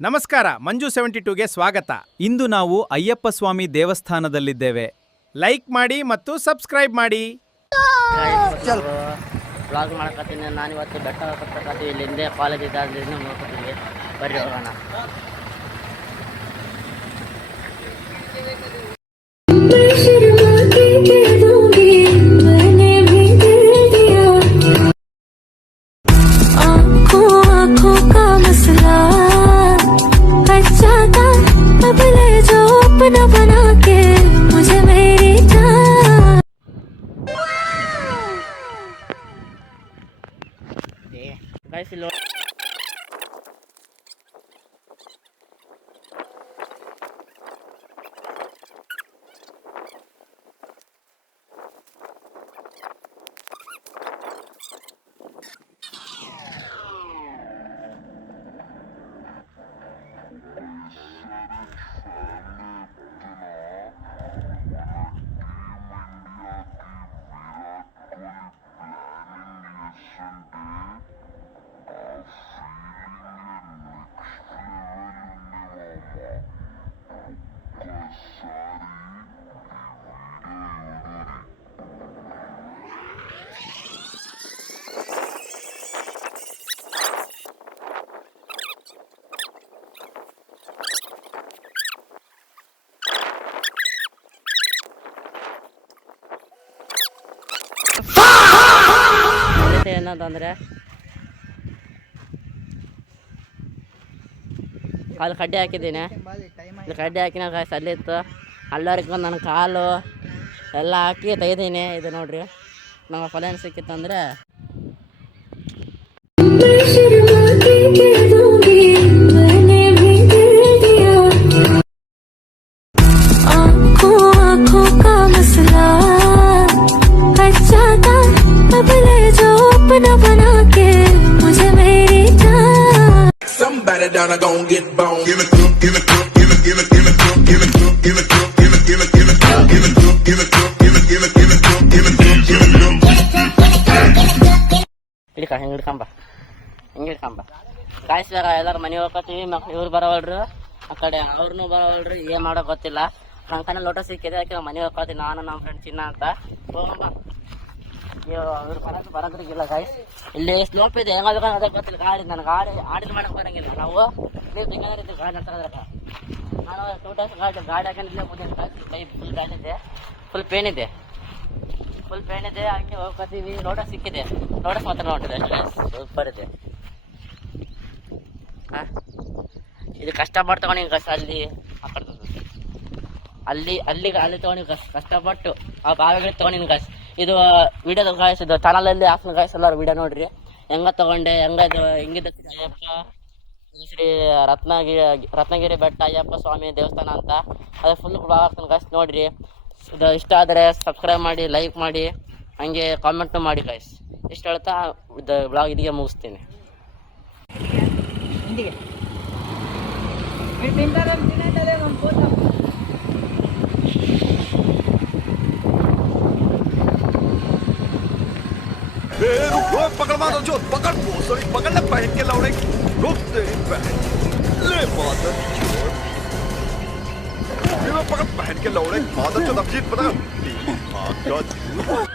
ನಮಸ್ಕಾರ, ಮಂಜು 72ಗೆ ಸ್ವಾಗತ. ಇಂದು ನಾವು ಅಯ್ಯಪ್ಪ ಸ್ವಾಮಿ ದೇವಸ್ಥಾನದಲ್ಲಿದ್ದೇವೆ. ಲೈಕ್ ಮಾಡಿ ಮತ್ತು ಸಬ್ಸ್ಕ್ರೈಬ್ ಮಾಡಿ. ವ್ಲಾಗ್ ಮಾಡಕತ್ತೀನಿ. ನಾನು ಇವತ್ತು ಬೆಟ್ಟ ಹತ್ತಕತ್ತೀವಿ. ಇಲ್ಲಿಂದ ಕಾಲೇಜ್ ಇದ್ದಾದ್ರಿಂದ ನೋಡ್ಕೊತೀವಿ. ಬರ್ರಿ ಹೋಗೋಣ. ಗೈಸ್ ಇಲ್ಲಿ ಏನಂತಂದರೆ ಅಲ್ಲಿ ಕಡ್ಡಿ ಹಾಕಿದ್ದೀನಿ. ಇಲ್ಲಿ ಕಡ್ಡಿ ಹಾಕಿನ ಗಾಯ್ಸ್ ಅಲ್ಲಿತ್ತು. ಅಲ್ಲವರೆಗೂ ನನ್ನ ಕಾಲು ಎಲ್ಲ ಹಾಕಿ ತೆಗೆದೀನಿ. ಇದು ನೋಡ್ರಿ, ನಮ್ಮ ಫಲ ಏನು ಸಿಕ್ಕಿತ್ತಂದರೆ down, I gon' get bone. Give it to him, give it to him, give it, give it, give it to him, give it to him, give it to him, give it, give it, give it to him, give it to him, give it to him, give it, give it, give it to him, give it to him, give it to him. ಹಿಡ್ಕ ಹಿಂಗೆ ಹಿಡ್ಕೊಂಬ, ಹಿಂಗೆ ಹಿಡ್ಕೊಂಬ. ಕಾಯಿಸ್ಬೇಕ. ಎಲ್ಲರೂ ಮನೆ ಹೋಗ್ಕೊತೀವಿ. ಇವ್ರು ಬರೋವಲ್ರು, ಆ ಕಡೆ ಅವ್ರನ್ನೂ ಬರೋವಲ್ರು. ಏನು ಮಾಡೋಕೆ ಗೊತ್ತಿಲ್ಲ. ಕಂಕನ ಲೋಟ ಸಿಕ್ಕಿದೆ, ಯಾಕೆ ನಾವು ಮನೆ ಹೋಗ್ಕೊತೀವಿ. ನಾನು ನಮ್ಮ ಫ್ರೆಂಡ್ ಚಿನ್ನ ಅಂತ ಹೋಗಮ್ಮ. ಇವ್ರು ಬರೋದ್ರಿಗಿಲ್ಲ ಗಾಯ್ಸ್. ಇಲ್ಲಿ ಸ್ಲೋಪ್ ಇದೆ, ಹೆಂಗಾದ್ರೆ ಅದಕ್ಕೆ ಗೊತ್ತಿಲ್ಲ. ಗಾಡಿ ನನ್ನ ಗಾಡಿ ಆಡಿಲ್ ಮಾಡಕ್ಕೆ ಬರೋಂಗಿಲ್ಲ. ನಾವು ನೀವು ತಿಂಗಳಿದ್ದೀವಿ ಗಾಡಿ ಅಂತಂದ್ರೆ ನಾನು 2 ಟೈಮ್ಸ್ ಗಾಡಿ ಹಾಕೊಂಡಿದ್ದೆ. ಮುಂದಿನ ಕೈ ಫುಲ್ ಬ್ಯಾನ್ ಇದೆ, ಫುಲ್ ಪೇನ್ ಇದೆ, ಫುಲ್ ಪೇನ್ ಇದೆ. ಹಂಗೆ ಹೋಗ್ಕೊತೀವಿ. ಲೋಟ ಸಿಕ್ಕಿದೆ. ಲೋಟಸ್ ಮಾತ್ರ ನೋಡಿದೆ ಅಷ್ಟೇ, ಸೂಪರ್ ಇದೆ. ಹಾಂ, ಇದು ಕಷ್ಟಪಟ್ಟು ತೊಗೊಂಡು ಕಷ್ಟ ಅಲ್ಲಿ ಆ ಕಡೆ ಅಲ್ಲಿ ತೊಗೊಂಡು ಕಷ್ಟಪಟ್ಟು ಆ ಬಾವಿಗಳಿಗೆ ತೊಗೊಂಡಿನ ಗಾಯ್ಸ್. ಇದು ವಿಡಿಯೋದ ಗಾಯ್ಸ್, ಇದು ಚಾನಲಲ್ಲಿ ಹಾಕ್ನ ಗಾಯ್ಸ್. ಎಲ್ಲರೂ ವಿಡಿಯೋ ನೋಡ್ರಿ, ಹೆಂಗ ತೊಗೊಂಡೆ, ಹೆಂಗಿದ್ದ ಅಯ್ಯಪ್ಪ ಶ್ರೀ ರತ್ನಗಿರಿ ಬೆಟ್ಟ ಅಯ್ಯಪ್ಪ ಸ್ವಾಮಿ ದೇವಸ್ಥಾನ ಅಂತ. ಅದು ಫುಲ್ ಬ್ಲಾಗ್ ಆಗ್ತಾನೆ ಗಾಯ್ಸ್, ನೋಡ್ರಿ. ಇದು ಇಷ್ಟ ಆದರೆ ಸಬ್ಸ್ಕ್ರೈಬ್ ಮಾಡಿ, ಲೈಕ್ ಮಾಡಿ, ಹಂಗೆ ಕಾಮೆಂಟು ಮಾಡಿ ಗಾಯ್ಸ್. ಇಷ್ಟು ಹೇಳ್ತಾ ಇದು ಬ್ಲಾಗ್ ಇದಿಗೆ ಮುಗಿಸ್ತೀನಿ. पकड़ मारो जो पकड़ सॉरी पकड़ ले पहन के लौड़े रुक तेरी बहन ले मादर चोद ये पकड़ पहन के लौड़े मादर चोद अब जीत पता slow.